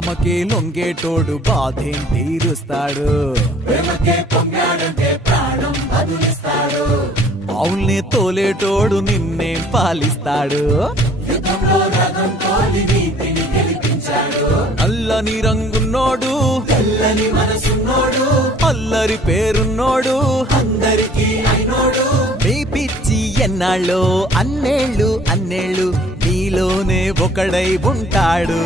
ప్రేమకే లొంగేటోడు బాధేం తీరుస్తాడు. అవుల్ని తోలేటోడు నిన్నేం పాలిస్తాడు. నల్లని రంగున్నోడు తెల్లని మనసున్నోడు అల్లరి పేరున్నోడు అందరికీ అయినోడు. మీ పిచ్చి ఎన్నాళ్ళో అన్నేళ్ళు నీలోనే ఒకడై ఉంటాడు.